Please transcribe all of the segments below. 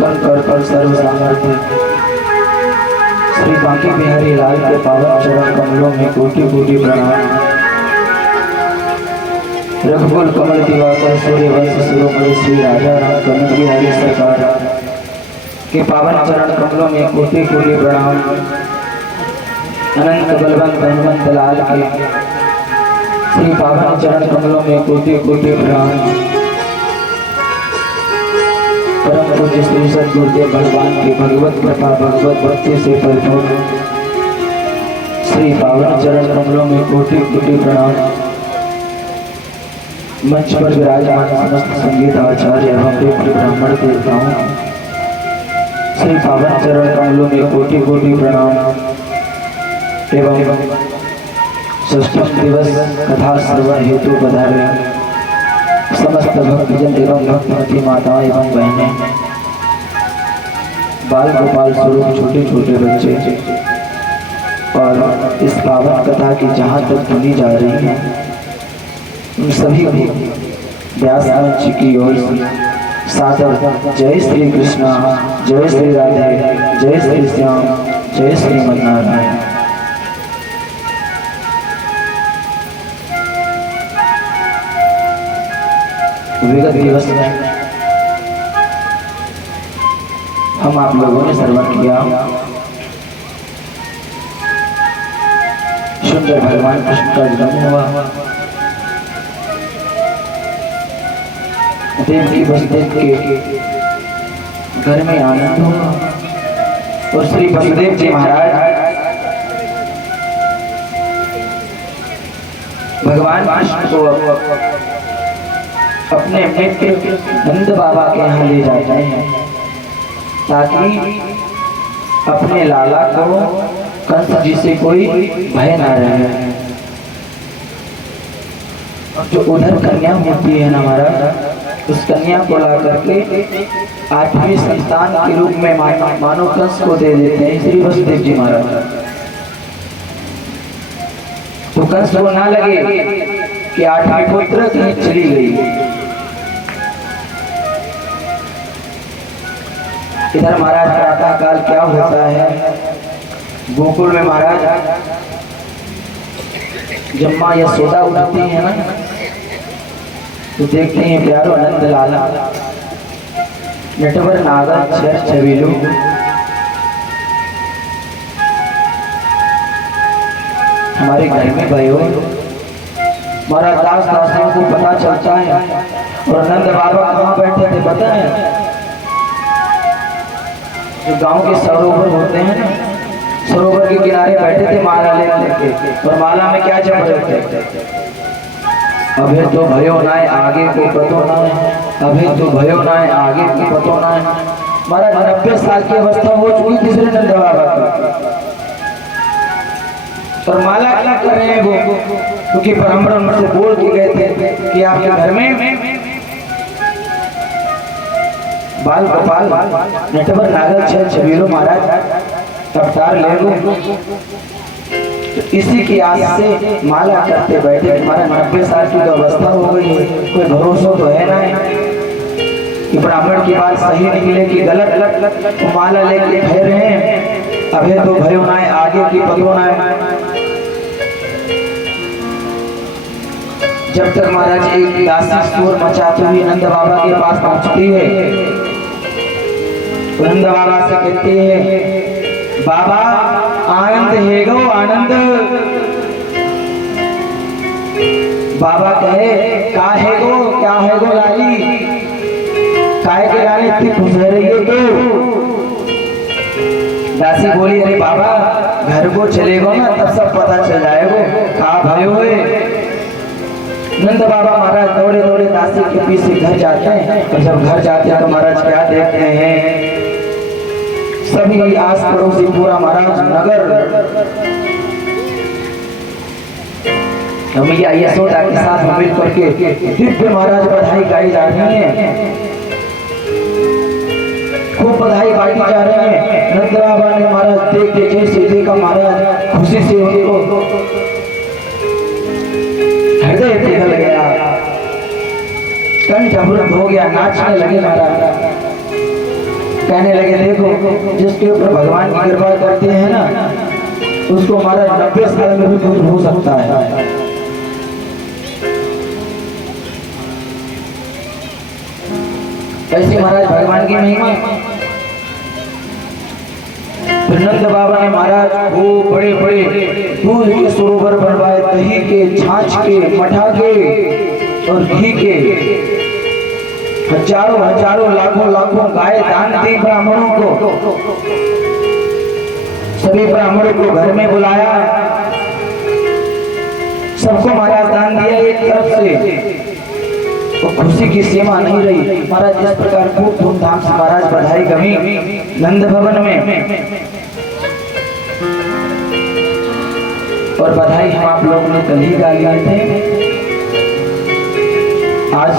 उत्पन्न कर कर सर्व सामर्थ्य श्री बांके बिहारी लाल के पावन चरण कमलों में कोटि कोटि प्रणाम। रघुकुल कमल दिवाकर सूर्यवंश शिरोमणि श्री राजा राम कनक बिहारी सरकार के पावन चरण कमलों में कोटि कोटि प्रणाम। अनंत बलवंत हनुमंत लाल के श्री पावन चरण कमलों में कोटि कोटि प्रणाम। परम पूज्य श्री सद्गुरुदेव भगवान की भगवत कृपा भगवत भक्ति से परिपूर्ण श्री पावन चरण कमलों में कोटि कोटि प्रणाम। मंच पर विराजमान समस्त संगीत आचार्य एवं देव ब्राह्मण देवताओं श्री पावन चरण कमलों में कोटि कोटि प्रणाम। एवं षष्ठम दिवस कथा श्रवण हेतु पधारे समस्त भक्तजन एवं भक्तमती माताएं एवं बहनें, बाल गोपाल स्वरूप छोटे छोटे बच्चे और इस पावन कथा की जहाँ तक सुनी जा रही है उन सभी को व्यास मंच की ओर से सादर जय श्री कृष्णा, जय श्री राधे, जय श्री श्याम, जय श्री नारायण। विगत दिवस में हम आप लोगों ने श्रवण किया सुंदर भगवान कृष्ण का जन्म हुआ। देवकी वसुदेव के घर में आनंद हुआ और श्री वसुदेव जी महाराज भगवान कृष्ण को अपने मित्र नंद बाबा के यहाँ ले जाते हैं ताकि अपने लाला को कंस जी से कोई भय ना रहे। जो उधर कन्या होती है ना महाराज, उस कन्या को ला करके 8वीं संतान के रूप में मानो कंस को दे देते हैं श्री वसुदेव जी महाराज। तो कंस को ना लगे कि 8वीं पुत्र कहीं चली गई। इधर महाराज प्रातः काल क्या होता है गोकुल में महाराज, जब माँ यशोदा उठती है ना तो देखते हैं प्यारो नंद लाला नटवर नागर छर छबीलू हमारे घर में भयो। महाराज दास दासियों को पता चलता है और नंद बाबा कहाँ बैठे थे पता है? जो गांव के सरोवर होते हैं ना, सरोवर के किनारे बैठे थे माला लेके और माला में क्या जप रहे थे? अभी तो भयो नाय आगे को पतो ना है, अभी तो भयो नाय आगे को पतो ना है। महाराज 90 साल की अवस्था हो चुकी थी श्री नंद बाबा की और माला क्या कर रहे हैं वो? क्योंकि ब्राह्मण से बोल के गए थे कि आपके घर में बाल गोपाल नटवर नागर छर छबीलो महाराज अवतार ले लो। तो इसी की आस से माला करते बैठे। हमारा 90 साल की तो अवस्था हो गई है, कोई भरोसा तो है ना कि ब्राह्मण की बात सही निकले कि गलत। तो माला लेके ठहरे हैं, अभी तो भयो ना है आगे की पतो ना है। जब तक महाराज एक दासी शोर मचाती हुई नंद बाबा के पास पहुंचती है, नंद बाबा से कहते हैं बाबा आनंद है गो आनंद। बाबा कहे का है गो, क्या है गो लाली, काहे के लाली इतनी खुश रही है तो? दासी बोली अरे बाबा घर को चलेगो ना तब सब पता चल जाएगो का भय हुए। नंद बाबा महाराज दौड़े दौड़े दासी के पीछे घर जाते हैं और जब घर जाते हैं तो महाराज क्या देखते हैं? सभी आस पड़ोसी पूरा महाराज नगर मैया यशोदा के साथ मिल करके दिव्य महाराज बधाई गाई जा रही है, खूब बधाई बांटी जा रही है। नंद बाबा ने महाराज देख के जैसे देखा महाराज खुशी से उनको हृदय पिघल गया, कंठ अवरुद्ध हो गया, नाचने लगे महाराज। कहने लगे देखो जिसके ऊपर भगवान की कृपा करते हैं ना उसको हमारा 90 साल में भी दूर हो सकता है। ऐसे महाराज भगवान की महिमा। नंद बाबा ने महाराज वो बड़े बड़े दूध के सरोवर बनवाए, दही के, छाछ के, मठा के और घी के, हजारों हजारों लाखों लाखों गाय दान दी ब्राह्मणों को। सभी ब्राह्मणों को घर में बुलाया, सबको महाराज दान दिया एक तरफ से। तो खुशी की सीमा नहीं रही। महाराज इस प्रकार खूब धूमधाम से महाराज बधाई गई नंद भवन में। और बधाई हम आप लोगों ने कल ही गा लिए थे। आज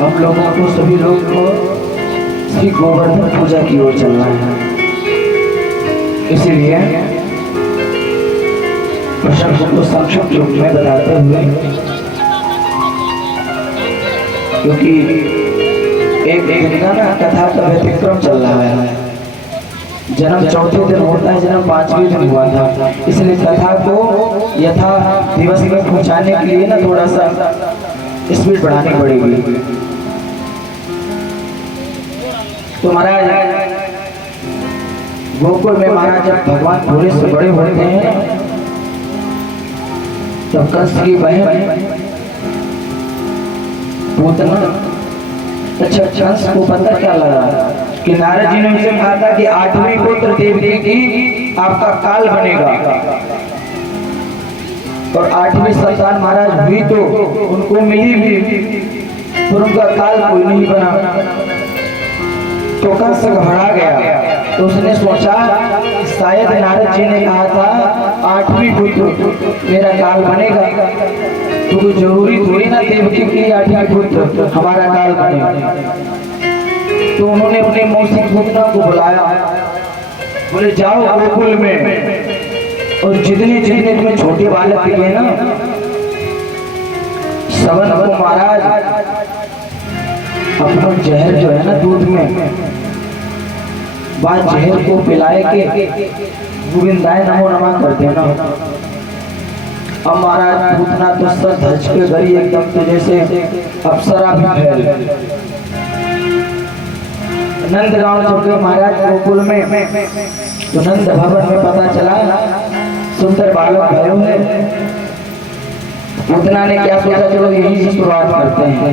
हम लोगों को सभी लोग को श्री गोवर्धन पूजा की ओर चलना है। इसीलिए प्रसंग को संक्षिप्त रूप में बताते हुए, क्योंकि एक दिन का ना कथा का व्यतिक्रम चल रहा है। जन्म चौथे दिन होता है, जन्म 5वें दिन हुआ था, इसलिए कथा को यथा दिवस में पहुंचाने के लिए ना थोड़ा सा स्पीड बढ़ानी पड़ेगी। तो महाराज गोकुल में महाराज जब भगवान थोड़े से बड़े होते हैं तब कंस की बहन पूतना, अच्छा कंस को पता क्या लगा कि नारद जी ने उनसे कहा था कि 8वें पुत्र देवकी की आपका काल बनेगा, और 8वीं संतान महाराज हुई तो उनको मिली भी, पर उनका काल कोई नहीं बना। तो कंस घबरा गया। तो उसने सोचा शायद नारद जी ने कहा था 8वीं पुत्र मेरा काल बनेगा, तो कोई जरूरी थोड़ी ना देवकी की 8वीं पुत्र हमारा काल बने। तो उन्होंने अपने मौसी पूतना को बुलाया, बोले जाओ गोकुल में और जितने जितने तुम्हें छोटे बालक दिखे ना सवन को महाराज अपना जहर जो है ना दूध में बात जहर को पिलाए के गोविंदाय नमो नमः कर देना। अब महाराज पूतना तो सर धज के गई एकदम, तो जैसे अप्सरा भी फैल। नंद गांव जब गए महाराज गोकुल में, तो नंद भवन में पता चला सुंदर बालक भयो है। पूतना ने क्या सोचा, चलो यही से शुरुआत करते हैं।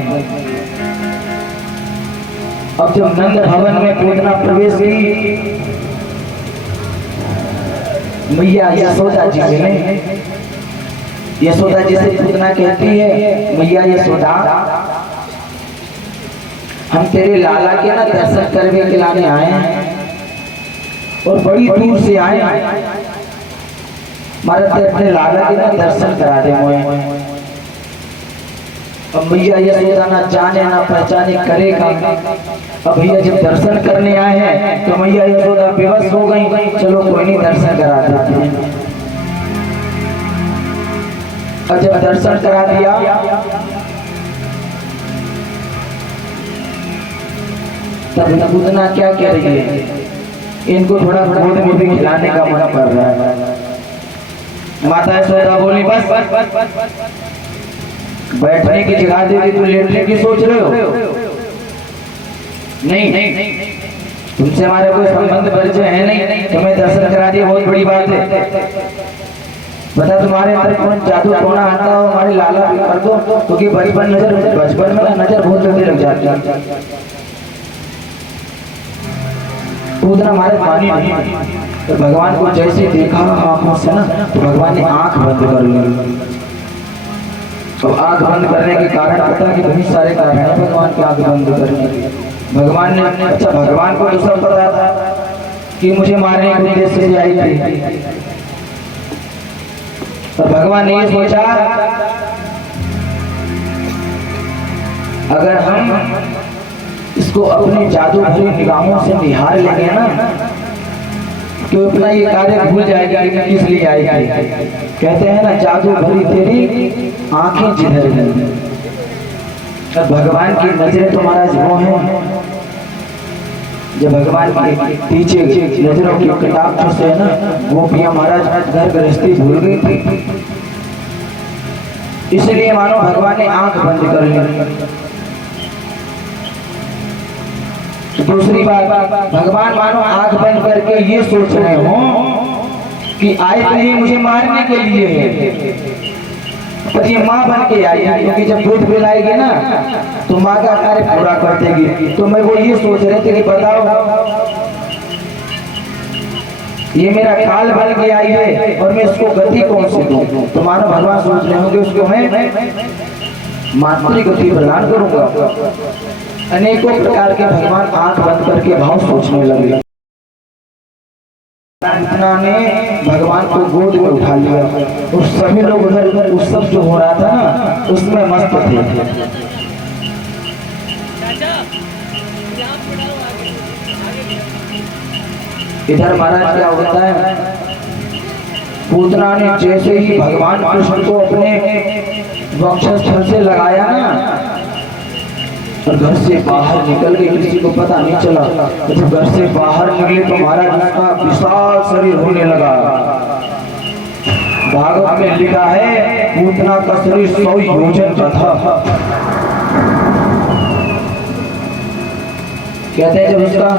अब जब नंद भवन में पूतना प्रवेश की, मैया यशोदा जी मिले। यशोदा जी से पूतना कहती है, मैया यशोदा हम तेरे लाला के ना दर्शन करने के लिए आए हैं और बड़ी दूर से आए, मारे अपने लाला के ना दर्शन करा दे मोए। अब भैया यशोदा ना जाने ना पहचाने करेगा। अब भैया जब दर्शन करने आए हैं तो मैया यशोदा बेबस हो गई, चलो कोई नहीं दर्शन करा देते हैं। और जब दर्शन करा दिया तब पूतना क्या कह रही है, इनको थोड़ा गोद में भी खिलाने का मन कर रहा है। माता यशोदा बोली बस बैठने की जगह दे दी, तो लेटने की सोच रहे हो? नहीं, तुमसे हमारे कोई संबंध परिचय है नहीं, तुम्हें दर्शन करा दिया बहुत बड़ी बात है। बता तुम्हारे अंदर कौन जादू टोना आता हो, हमारे लाला भी कर दो, क्योंकि बचपन में नजर बहुत जल्दी लग जाती है। उतना हमारे पानी नहीं, तो भगवान को जैसे देखा आंखों से ना, तो भगवान ने आंख बंद कर ली। तो आंख बंद करने के कारण पता कि बहुत सारे कारण है भगवान की आंख बंद करने के। भगवान ने, अच्छा भगवान को तो सब पता था कि मुझे मारने के उद्देश्य से आई थी, और भगवान ने ये सोचा अगर हम इसको अपनी जादू भरी निगाहों से निहार लेंगे ना तो अपना ये कार्य भूल जाएगा कि किस लिए आएगी। कहते हैं ना जादू भरी तेरी आंखें जिधर गई। भगवान की नजरें तुम्हारा वो है जब भगवान के पीछे नजरों की कटाक्ष से ना गोपियां महाराज घर गृहस्थी भूल गई थी, इसलिए मानो भगवान ने आंख बंद कर ली। दूसरी बात, भगवान मानो आंख बंद करके ये सोच रहे हो कि आए तो ये मुझे मारने के लिए है, पर ये माँ बन के आई है, क्योंकि जब दूध पिलाएगी ना तो माँ का कार्य पूरा कर देगी। तो मैं वो ये सोच रहे थे कि बताओ ये मेरा काल बन के आई है और मैं इसको गति कौन सी दूं। तो मानो भगवान सोच रहे होंगे उसको मैं मातृ गति प्रदान करूंगा। अनेकों प्रकार के भगवान आंख बंद करके भाव सोचने लगे। इतना ने भगवान को गोद में उठा लिया और सभी लोग उधर उत्सव जो हो रहा था ना उसमें मस्त थे। इधर महाराज क्या होता है, पूतना ने जैसे ही भगवान कृष्ण को अपने वक्षस्थल से लगाया ना और घर से बाहर निकल गए, किसी को पता नहीं चला। तो जब घर से बाहर निकले तो महाराज उसका विशाल शरीर होने लगा। भागवत में लिखा है पूतना का शरीर 100 योजन का था। कहते हैं जब उसका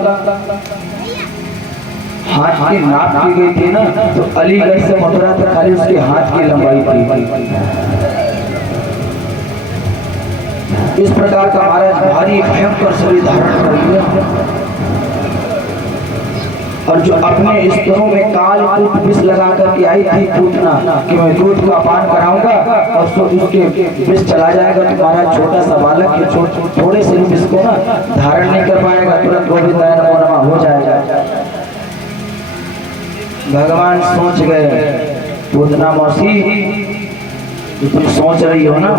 हाथ की नाप की गई थी ना तो अलीगढ़ से मथुरा तक खाली उसके हाथ की लंबाई थी। इस प्रकार का महाराज भारी भयंकर शरीर धारण कर लिया और जो अपने स्तरों में काल कूट विष लगा कर आई थी पूतना कि मैं दूध का पान कराऊंगा और उसके विष चला जाएगा तो महाराज छोटा सा बालक के थोड़े से विष को ना धारण नहीं कर पाएगा, तुरंत गोविंदाय नमो नमः हो जाएगा। भगवान सोच गए पूतना मौसी तुम सोच रही हो ना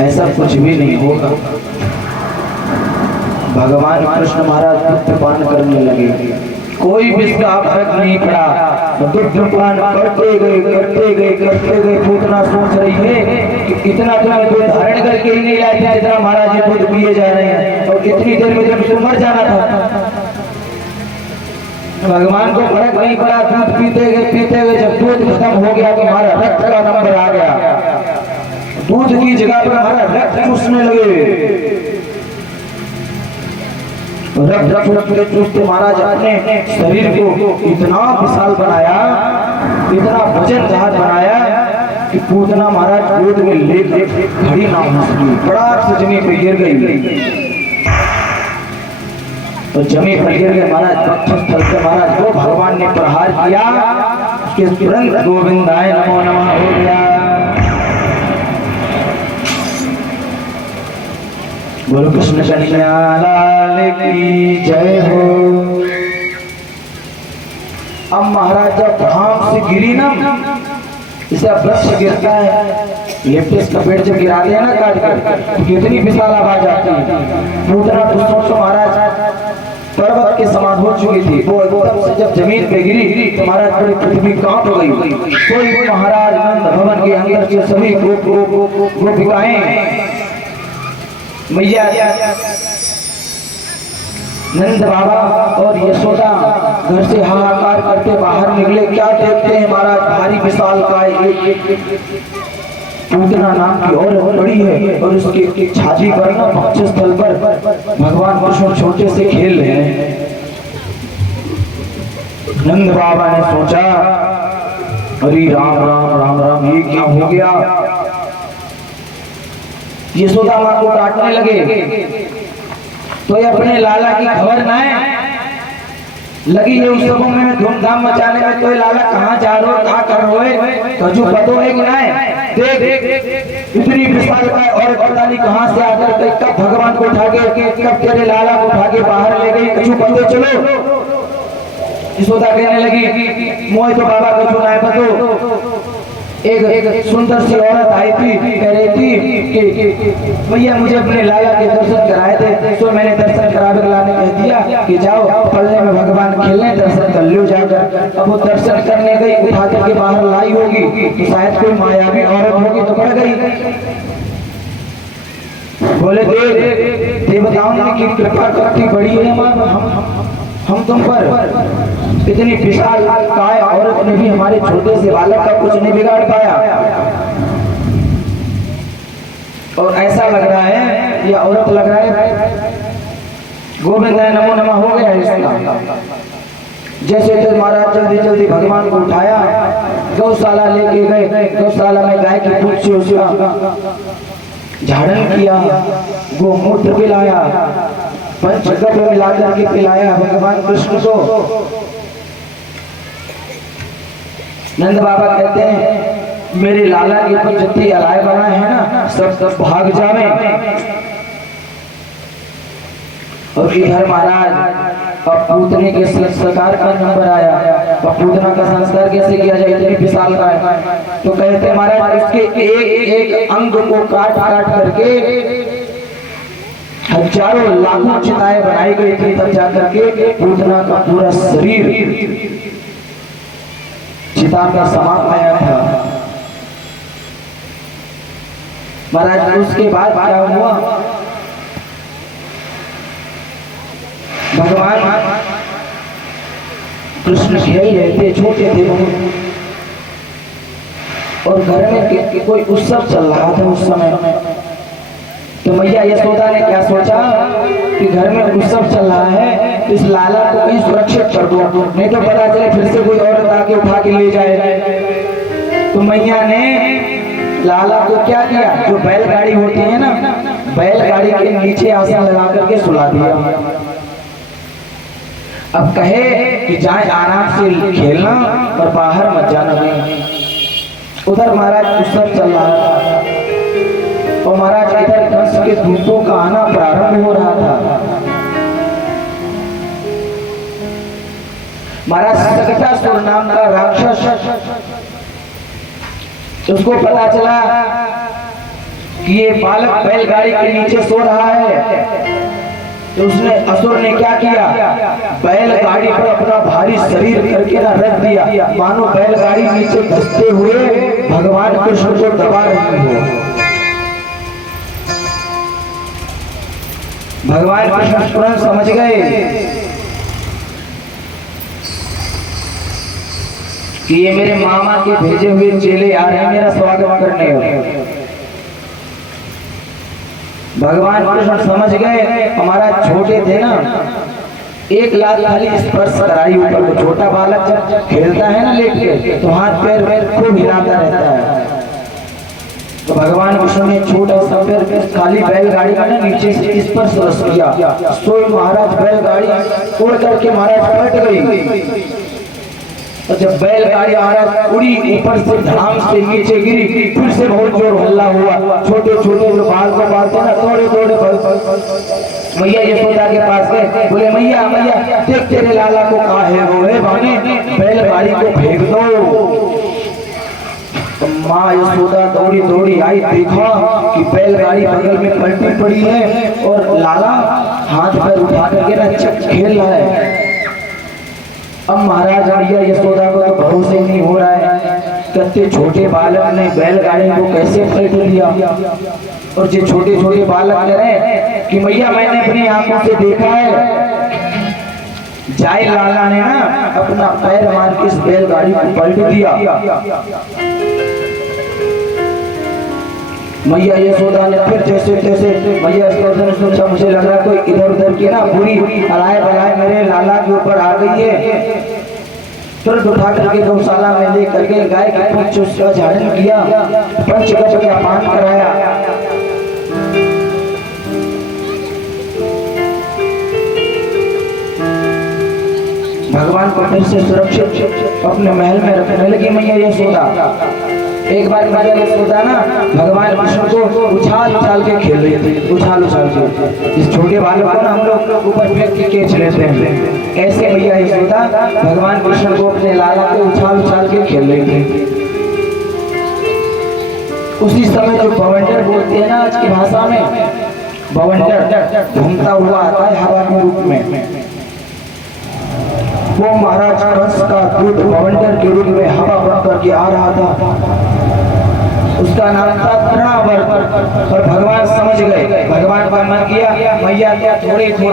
ऐसा कुछ भी नहीं होगा। भगवान कृष्ण महाराज दुग्ध पान करने लगे, कोई भी इसका फर्क नहीं पड़ा, दुग्ध पान करते गए। पूतना सोच रही है कि इतना तो मैं दूध धारण करके ही नहीं लाया था, इतना महाराज ये दूध पिए जा रहे हैं और कितनी देर में जब मर जाना था। भगवान को फर्क नहीं पड़ा, दूध पीते गए। जब दूध खत्म हो गया तो हमारा रक्त का नंबर आ गया, दूध की जगह पर हमारा रक्त चूसने लगे। रक्त चूसते महाराज अपने शरीर को इतना विशाल बनाया, इतना वजनदार बनाया कि पूतना महाराज गोद में लेकर खड़ी ना हो सकी, फटाक से जमीन पर गिर गई। तो जमीन पर गिर गए महाराज, वक्षस्थल से महाराज को भगवान ने प्रहार किया, उसके तुरंत गोविंदाय नमो नमः हो गया। बोलो कृष्ण कन्हैया लाल की जय हो। अब महाराज जब धाम से गिरी ना, इसे वृक्ष गिरता है, लेप्टिस का पेड़ जब गिराते हैं ना काट कर तो कितनी विशाल आवाज आती है। पूतना तो सोचो महाराज पर्वत के समान हो चुकी थी, वो एकदम से जब जमीन पे गिरी तो महाराज पूरी पृथ्वी कांप गई। कोई महाराज नंद भवन के अंदर के सभी गोपिकाएं मैया नंद बाबा और यशोदा घर से हाहाकार करते बाहर निकले। क्या देखते हैं महाराज, भारी विशाल काय पूतना नाम की और बड़ी है और उसके छाती पर ना वक्षस्थल पर भगवान कृष्ण छोटे से खेल रहे हैं। नंद बाबा ने सोचा अरे राम राम राम राम ये क्या हो गया। यशोदा माँ को काटने लगे तो ये अपने लाला की खबर ना है, लगी है उत्सवों में धूमधाम मचाने में। तो ये लाला कहाँ जा रहे हो, कहाँ कर रहे हो, कजू पतो है कि ना है। देख इतनी विशाल का और पता नहीं कहाँ से आकर कब भगवान को उठा के कब तेरे लाला को उठा के बाहर ले गई, कजू पतो चलो। यशोदा कहने लगी मोह तो बाबा कजू ना है पतो। एक सुंदर सी औरत आई थी, कह रही थी कि भैया मुझे अपने लाला के दर्शन कराए थे, तो मैंने दर्शन करावे लाने कह दिया कि जाओ पल्ले में भगवान खेलने, दर्शन कर लो जाकर। अब वो दर्शन करने गई, उठा करके बाहर लाई होगी तो शायद कोई मायावी औरत होगी तो पड़ गई। बोले देव, देवताओं ने की कृपा करती बड़ी है हम तुम पर। इतनी विशाल काय औरत ने भी हमारे छोटे से बालक का कुछ नहीं बिगाड़ पाया। और ऐसा लग रहा है, यह औरत लग रहा है गोविंद नमो नमः हो गया इसका। जैसे तो महाराज जल्दी जल्दी भगवान को उठाया, गौशाला लेके गए। गौशाला में गाय की पूंछ से उसका झाड़न किया, गोमूत्र पिलाया, पंचगव्य मिला करके पिलाया भगवान कृष्ण को। नंद बाबा कहते हैं मेरे लाला के ऊपर जितनी अलाय बनाए हैं ना, सब भाग जावे। और इधर महाराज और पूतने के संस्कार का नंबर आया। और पूतना का संस्कार कैसे किया जाए, इतनी विशाल का है। तो कहते महाराज उसके एक एक अंग को काट काट करके हजारों लाखों चिताएं बनाई गई थी, तब जाकर के पूतना का पूरा शरीर चिता का समा पाया था। महाराज उसके बाद क्या हुआ, भगवान कृष्ण खेल रहे थे, छोटे थे बहुत। और घर में कोई उत्सव चल रहा था उस समय। तो मैया यशोदा ने क्या सोचा कि घर में उत्सव चल रहा है, इस लाला को कहीं सुरक्षित कर दो, नहीं तो पता चले फिर से कोई औरत आके उठा के ले जाए। तो मैया ने लाला को क्या किया, जो बैलगाड़ी होती है ना, बैलगाड़ी के नीचे आसन लगा करके सुला दिया। अब कहे कि जाए आराम से खेलना और बाहर मत जाना नहीं। उधर महाराज उत्सव चल रहा था और महाराज इधर कंस के दूतों का आना प्रारंभ हो रहा था। महाराज सकटासुर नाम का राक्षस, उसको पता चला कि ये बालक बैलगाड़ी के नीचे सो रहा है। तो उसने असुर ने क्या किया, बैलगाड़ी पर अपना भारी शरीर करके ना रख दिया, मानो बैलगाड़ी नीचे धंसते हुए भगवान कृष्ण को दबा रही हो। भगवान कृष्ण तुरंत समझ गए कि ये मेरे मामा के भेजे हुए चेले आ रहे हैं मेरा स्वागत करने। भगवान कृष्ण समझ गए, हमारा छोटे थे ना, एक लाख खाली स्पर्श कराई ऊपर को। छोटा बालक जब खेलता है ना लेट के, तो हाथ पैर खूब हिलाता रहता है। तो भगवान कृष्ण ने छोटा सा पैर खाली बैलगाड़ी का ना नीचे से स्पर्श रस किया। सोई महाराज बैलगाड़ी उड़ करके महाराज पलट गई। और जब बैलगाड़ी महाराज उड़ी, ऊपर से धाम से नीचे गिरी, फिर से बहुत जोर हल्ला हुआ। छोटे छोटे जो बाल को बालते ना, थोड़े थोड़े मैया यशोदा के पास गए, बोले मैया मैया देख तेरे लाला को कहा है रोए बाने, बैलगाड़ी को फेंक दो। तो माँ यशोदा दौड़ी दौड़ी आई, देखा कि बैलगाड़ी बगल में पलटी पड़ी है और लाला हाथ पैर उठा करके ना खेल रहा है। अब महाराज मैया यशोदा को तो भरोसे नहीं हो रहा है, कत्ते छोटे बालक ने बैलगाड़ी को कैसे पलट दिया। और जो छोटे छोटे बालक कह रहे कि मैया मैंने अपनी आंखों से देखा है, जाए लाला ने ना अपना पैर मार के इस बैलगाड़ी को पलट दिया। मैया यशोदा ने फिर जैसे तैसे, मैया यशोदा ने सोचा मुझे लग रहा कोई इधर उधर की ना बुरी अलाय बलाय मेरे लाला के ऊपर आ गई है। तुरंत उठा करके गौशाला में ले करके गाय के पूंछ उसका झाड़न किया, पंचगव्य का पान कराया। भगवान को फिर से सुरक्षित अपने महल में रखने लगी मैया यशोदा। एक बार मैया यशोदा ना भगवान कृष्ण को उछाल उछाल के खेल रही थी, उछाल उछाल के। इस छोटे बालक को ना हम लोग ऊपर फेंक के खींच लेते हैं, ऐसे मैया यशोदा भगवान कृष्ण को अपने लाला को उछाल उछाल के खेल रही थी। उसी समय जो बवंडर बोलते हैं ना आज की भाषा में, बवंडर घूमता हुआ आता है हवा के रूप में, वो महाराज कंस का दूत बवंडर के रूप में हवा बन करके आ रहा था। उसका नाम था तृणावर्त। और भगवान समझ गए, भगवान का मन किया मैया क्या थोड़े थोड़ा